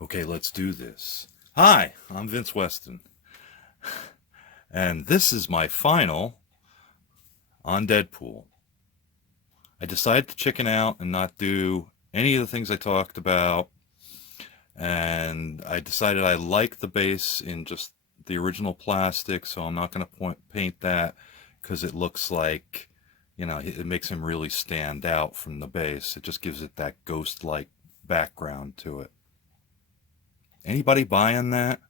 Okay, let's do this. Hi, I'm Vince Weston, and this is my final on Deadpool. I decided to chicken out and not do any of the things I talked about, and I decided I like the base in just the original plastic, so I'm not going to paint that because it looks like, you know, it makes him really stand out from the base. It just gives it that ghost-like background to it. Anybody buying that?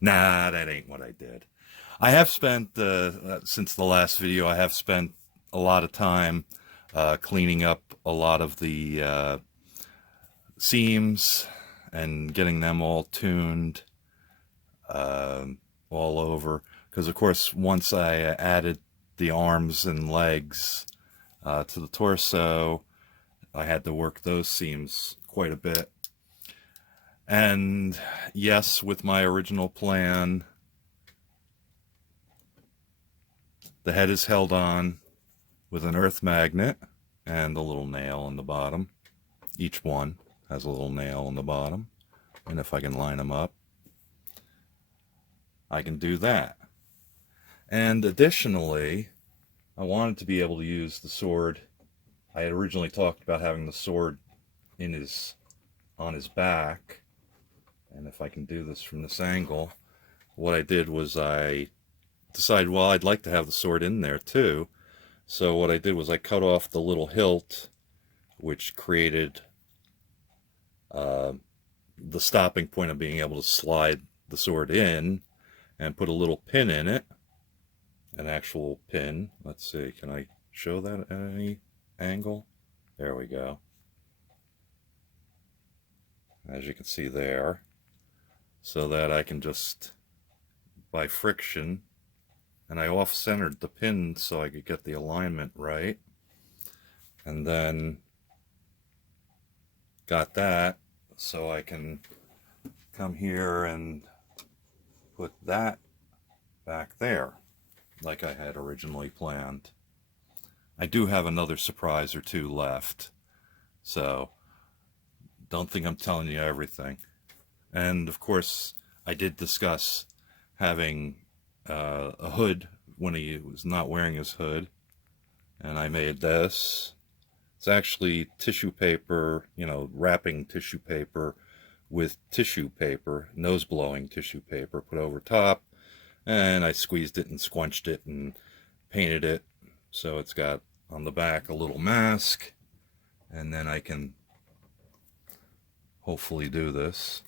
Nah, that ain't what I did. I have spent, since the last video, I have spent a lot of time cleaning up a lot of the seams and getting them all tuned all over. Because, of course, once I added the arms and legs to the torso, I had to work those seams quite a bit. And yes, with my original plan, the head is held on with an earth magnet and a little nail on the bottom. Each one has a little nail on the bottom. And if I can line them up, I can do that. And additionally, I wanted to be able to use the sword. I had originally talked about having the sword on his back. And if I can do this from this angle, what I did was I decided, well, I'd like to have the sword in there too. So what I did was I cut off the little hilt, which created the stopping point of being able to slide the sword in, and put a little pin in it, an actual pin. Let's see, can I show that at any angle? There we go. As you can see there. So that I can just, by friction, and I off-centered the pin so I could get the alignment right. And then got that so I can come here and put that back there like I had originally planned. I do have another surprise or two left, so don't think I'm telling you everything. And of course, I did discuss having a hood when he was not wearing his hood. And I made this. It's actually tissue paper, you know, wrapping tissue paper with tissue paper, nose-blowing tissue paper put over top. And I squeezed it and squunched it and painted it. So it's got on the back a little mask. And then I can hopefully do this.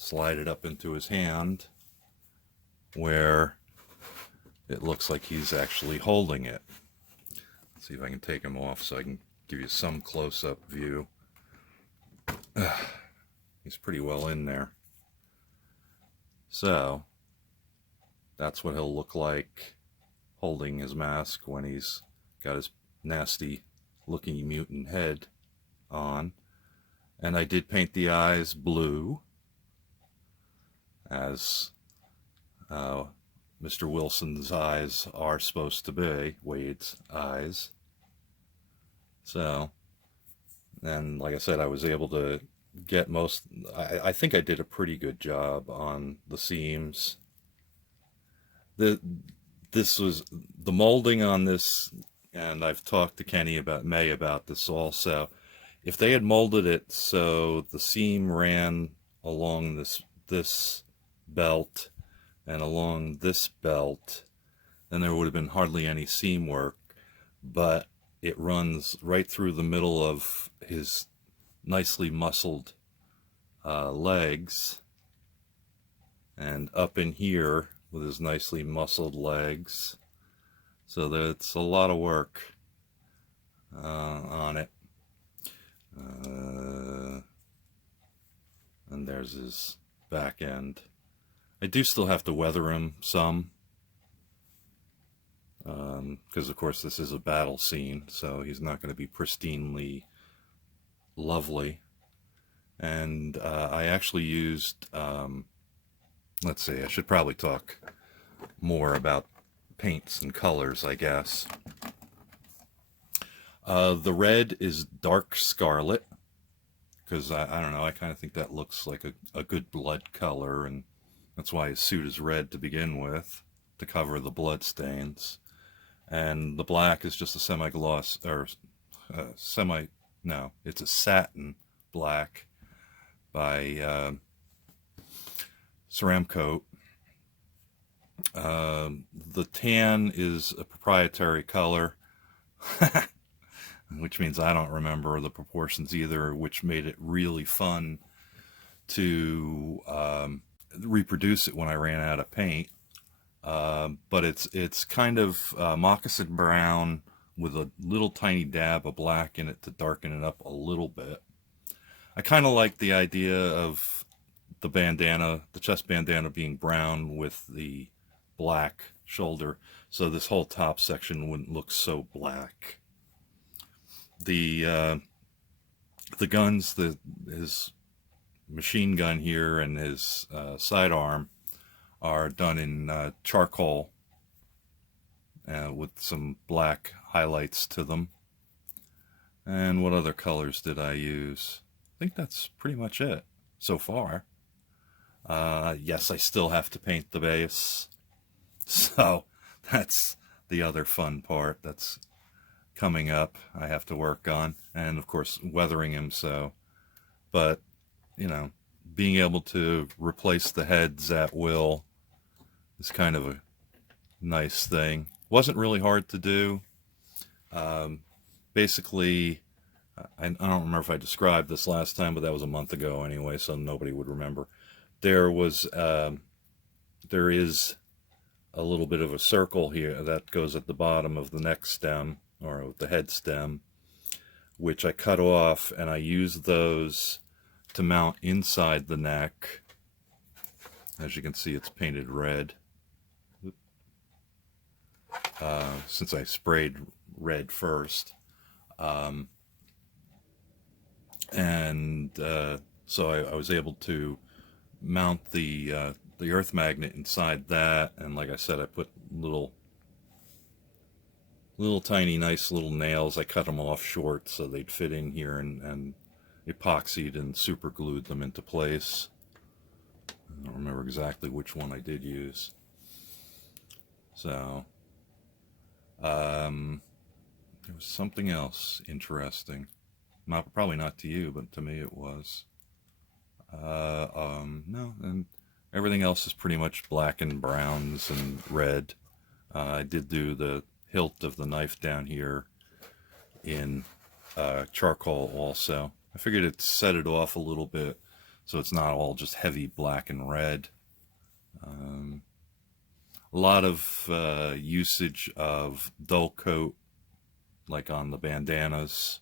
Slide it up into his hand where it looks like he's actually holding it. Let's see if I can take him off so I can give you some close-up view. He's pretty well in there. So that's what he'll look like holding his mask when he's got his nasty looking mutant head on. And I did paint the eyes blue, as Mr. Wilson's eyes are supposed to be, Wade's eyes. So, and like I said, I was able to get I think I did a pretty good job on the seams. This was the molding on this, and I've talked to May about this also. If they had molded it so the seam ran along this belt and along this belt, then there would have been hardly any seam work. But it runs right through the middle of his nicely muscled legs, and up in here with his nicely muscled legs. So that's a lot of work on it. And there's his back end. I do still have to weather him some, because of course this is a battle scene, so he's not going to be pristinely lovely. And I actually used, let's see, I should probably talk more about paints and colors, I guess. The red is dark scarlet, because I don't know, I kind of think that looks like a good blood color, and that's why his suit is red to begin with, to cover the blood stains. And the black is just a semi-gloss, or no, it's a satin black by Ceramcoat. The tan is a proprietary color, which means I don't remember the proportions either, which made it really fun to reproduce it when I ran out of paint. But it's kind of moccasin brown with a little tiny dab of black in it to darken it up a little bit. I kind of like the idea of the bandana, the chest bandana, being brown with the black shoulder, so this whole top section wouldn't look so black. The guns, his machine gun here and his sidearm are done in charcoal with some black highlights to them. And what other colors did I use? I think that's pretty much it so far. Yes, I still have to paint the base, so that's the other fun part that's coming up I have to work on, and of course weathering him. So, but you know, being able to replace the heads at will is kind of a nice thing. Wasn't really hard to do. Basically, I don't remember if I described this last time, but that was a month ago anyway, so nobody would remember. There is a little bit of a circle here that goes at the bottom of the neck stem, or the head stem, which I cut off, and I use those to mount inside the neck. As you can see, it's painted red. Since I sprayed red first. So I was able to mount the earth magnet inside that, and like I said, I put little tiny nice little nails. I cut them off short so they'd fit in here, and epoxied and super glued them into place. I don't remember exactly which one I did use. So there was something else interesting. Probably not to you, but to me it was. No, and everything else is pretty much black and browns and red. I did do the hilt of the knife down here in charcoal also. I figured it'd set it off a little bit so it's not all just heavy black and red. A lot of usage of dull coat, like on the bandanas.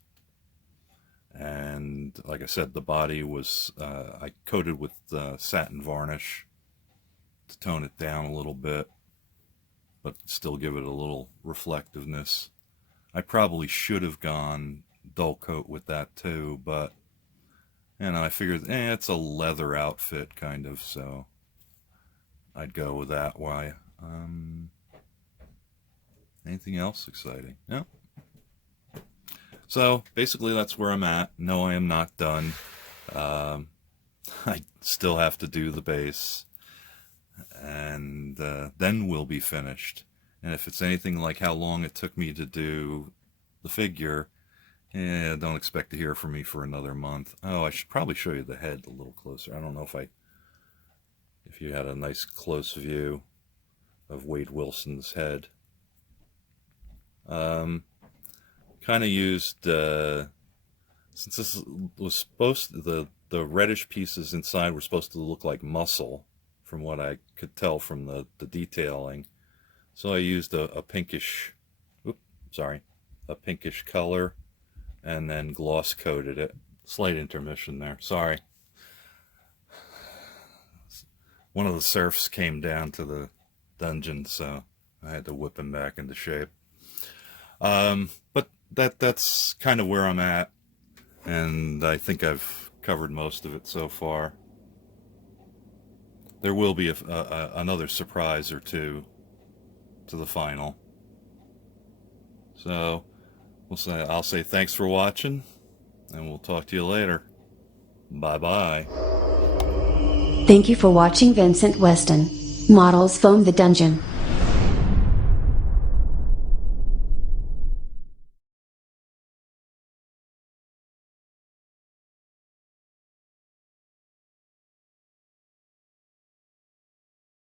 And like I said, the body was, I coated with satin varnish to tone it down a little bit, but still give it a little reflectiveness. I probably should have gone dull coat with that too, but, you know, I figured, it's a leather outfit kind of, so I'd go with that. Why? Anything else exciting? No. So basically that's where I'm at. No, I am not done. I still have to do the base, and then we'll be finished. And if it's anything like how long it took me to do the figure, don't expect to hear from me for another month. Oh, I should probably show you the head a little closer. I don't know if you had a nice close view of Wade Wilson's head. Kind of used, since this was supposed to, the reddish pieces inside were supposed to look like muscle, from what I could tell from the detailing. So I used a pinkish, a pinkish color, and then gloss coated it. Slight intermission there, sorry. One of the serfs came down to the dungeon, so I had to whip him back into shape. But that's kind of where I'm at, and I think I've covered most of it so far. There will be another surprise or two to the final. So I'll say thanks for watching, and we'll talk to you later. Bye-bye. Thank you for watching Vincent Weston Models Foam the Dungeon.